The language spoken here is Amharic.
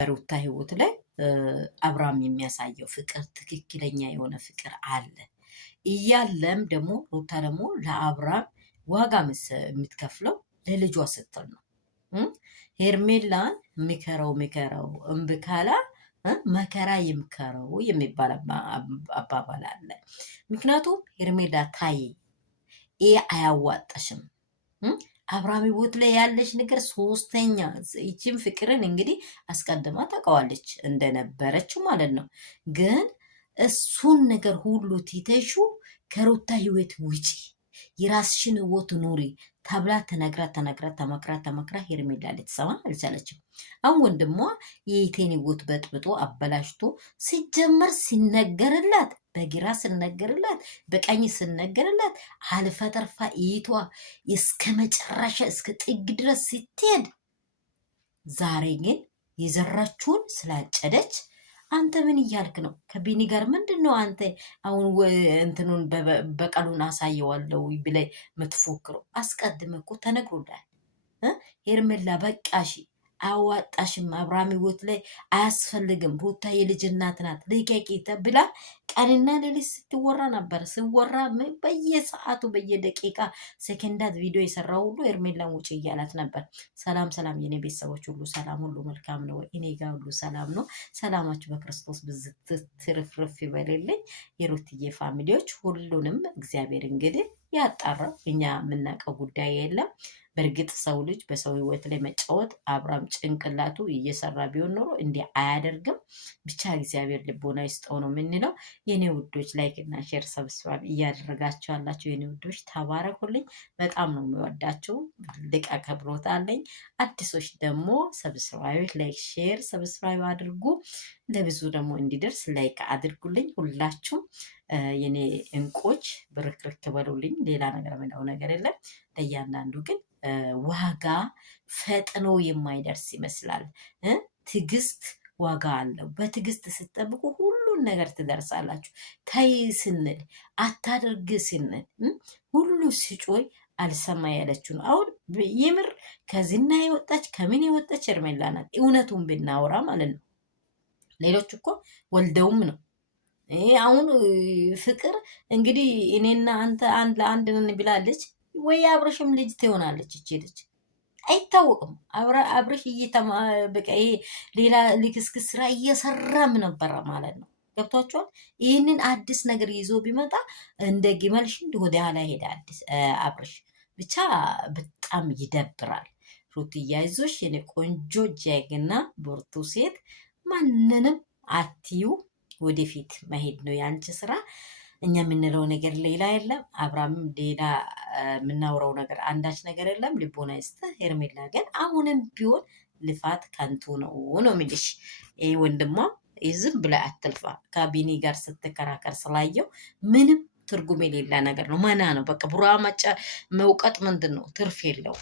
በሩታ ህይወት ላይ አብርሃም የሚያሳየው ፍቅር ትክክለኛ የሆነ ፍቅር አለ እያለም ደግሞ ሩታ ደግሞ ለአብርሃም ዋጋ የምትከፍለው ለልጇ ስትል ነው። ሄርሜላን ምከረው እምቢ ካለ መከራ ይምከረው የሚባል አባባል አለ። ምክንያቱም ሄርሜላ ታይ ይሄ አያዋጣሽም። አብርሃም ህይወት ላይ ያለች ነገር ሶስተኛ ይቺም ፍቅርን እንግዲህ አስቀድማ ታውቀዋለች እንደነበረችው ማለት ነው። ግን እሱን ነገር ሁሉ ትተሹ ከሩታ ህይወት ውጪ የራስሽን ህይወት ኑሪ ተብላ ተመክራ ሄርሜላ ልትሰማ አልቻለችም። አሁን ወንድሟ የኢቴን ህይወት በጥብጦ አበላሽቶ ሲጀመር ሲነገርላት በግራ ስነገርላት በቀኝ ስነገርላት አልፋ ተርፋ ኢቷ እስከ መጨረሻ እስከ ጥግ ድረስ ስትሄድ ዛሬ ግን የዘራችውን ስላጨደች አንተ ምን እያልክ ነው? ከቢኒ ጋር ምንድን ነው አንተ አሁን እንትኑን በቀሉን አሳየዋለሁ ብለህ የምትፎክረው? አስቀድመ እኮ ተነግሮላል። ሄርሜላ በቃሽ አዋጣሽም፣ አብርሃም ህይወት ላይ አያስፈልግም፣ ሩታ የልጅ እናት ናት ልቀቂ ተብላ ቀንና ሌሊት ስትወራ ነበር። ስወራ በየሰዓቱ በየደቂቃ ሰከንዳት ቪዲዮ የሰራው ሁሉ ሄርሜላን ውጭ እያላት ነበር። ሰላም ሰላም፣ የኔ ቤተሰቦች ሁሉ ሰላም፣ ሁሉ መልካም ነው። እኔ ጋር ሁሉ ሰላም ነው። ሰላማችሁ በክርስቶስ ብዝት ትርፍርፍ ይበልልኝ። የሩትዬ ፋሚሊዎች ሁሉንም እግዚአብሔር እንግዲህ ያጣራው፣ እኛ የምናውቀው ጉዳይ የለም። በእርግጥ ሰው ልጅ በሰው ህይወት ላይ መጫወት አብርሃም ጭንቅላቱ እየሰራ ቢሆን ኖሮ እንዲህ አያደርግም። ብቻ እግዚአብሔር ልቦና ይስጠው ነው የምንለው። የኔ ውዶች ላይክ እና ሼር ሰብስክራይብ እያደረጋችሁ ያላችሁ የኔ ውዶች ተባረኩልኝ። በጣም ነው የሚወዳችሁ። ልቅ አክብሮት አለኝ። አዲሶች ደግሞ ሰብስክራይብ ላይክ ሼር ሰብስክራይብ አድርጉ። ለብዙ ደግሞ እንዲደርስ ላይክ አድርጉልኝ። ሁላችሁም የኔ እንቆች ብርክርክ በሉልኝ። ሌላ ነገር ምለው ነገር የለም። ለእያንዳንዱ ግን ዋጋ ፈጥኖ የማይደርስ ይመስላል። ትዕግስት ዋጋ አለው። በትዕግስት ስትጠብቁ ሁሉን ነገር ትደርሳላችሁ። ተይ ስንል አታደርግ ስንል ሁሉ ሲጮይ አልሰማ ያለችው ነው። አሁን የምር ከዝና የወጣች ከምን የወጣች ሄርሜላ ናት። እውነቱን ብናወራ ማለት ነው። ሌሎች እኮ ወልደውም ነው። አሁን ፍቅር እንግዲህ እኔና አንተ አንድ ለአንድ ነን ብላለች ወይ አብረሽም ልጅ ትሆናለች። እቺ ልጅ አይታወቅም። አብረሽ በቃ ይሄ ሌላ ልክስክስ ስራ እየሰራም ነበረ ማለት ነው። ገብቷቸዋል። ይህንን አዲስ ነገር ይዞ ቢመጣ እንደ ግመል ሽንድ ወደ ኋላ ሄደ አዲስ አብረሽ። ብቻ በጣም ይደብራል። ሩት እያይዞሽ የኔ ቆንጆ ጀግና ብርቱ ሴት፣ ማንንም አትዩ። ወደፊት መሄድ ነው ያንቺ ስራ። እኛ የምንለው ነገር ሌላ የለም። አብርሃምም ሌላ የምናውረው ነገር አንዳች ነገር የለም። ልቦና ይስጥህ። ሄርሜላ ግን አሁንም ቢሆን ልፋት ከንቱ ነው የሚልሽ። ይህ ወንድሟ ዝም ብላ አትልፋ። ከቢኒ ጋር ስትከራከር ስላየው ምንም ትርጉም የሌላ ነገር ነው። መና ነው በቃ። ቡራ መውቀጥ ምንድን ነው? ትርፍ የለው።